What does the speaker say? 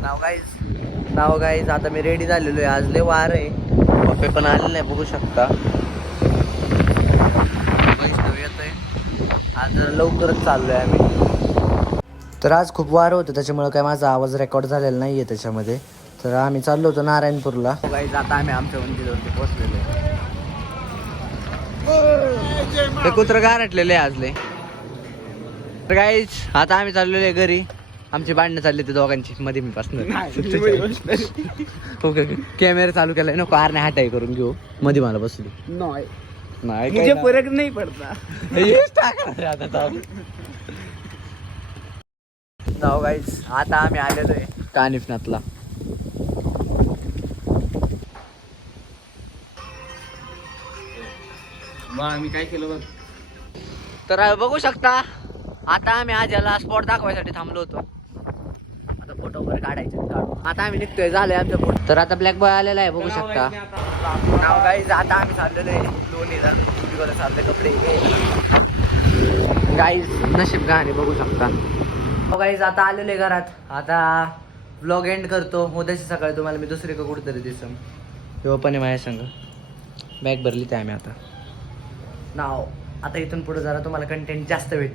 नाव guys आता मी ready झालेलो आहे. आज लय वार आहे, पप्पे पण आलेले नाही बघू शकता. वैष्णव येतोय आज, जरा लवकरच चाललोय आम्ही. तर आज खूप वार होतं त्याच्यामुळे काय माझा आवाज रेकॉर्ड झालेला नाहीये त्याच्यामध्ये. तर आम्ही चाललो होतो नारायणपूरला. गाईज आता आम्ही आमच्या मंदिरावरती पोहोचलेलो आहे. ते कुत्र गारटलेले आजले. तर गाईज आता आम्ही चाललेलो आहे घरी. आमची भांडणं चालली ते दोघांची मध्ये मी बसणार. कॅमेरा चालू केलाय नको आरने हाटाई करून घेऊ मध्ये मला बसली नाही मुझे फरक नहीं पड़ता. नाव गाईज आता आम्ही आलेलो आहे कानिफनाथला. मी काय केलं बघ. तर बघू शकता आता आम्ही आज याला स्पॉट दाखवायसाठी थांबलो होतो. आता फोटो वगैरे काढायचे काढू. आता आम्ही निघतोय झालंय आमचं फोटो. तर आता ब्लॅक बॉय आलेला आहे बघू शकता. नाव गाईज आता आम्ही चाललेलो आहे लोणी चालले कपडे गाईज नशीब गाणे बघू शकता. गाईज आता आलेलो आहे घरात. आता व्लॉग एंड करतो. उद्याची सकाळी तुम्हाला मी दुसरीकडे कुठेतरी दिसम. तेव्हा पण आहे माझ्या संग बॅग भरली ते आम्ही आता. नाव आता इथून पुढे जरा तुम्हाला कंटेंट जास्त भेट.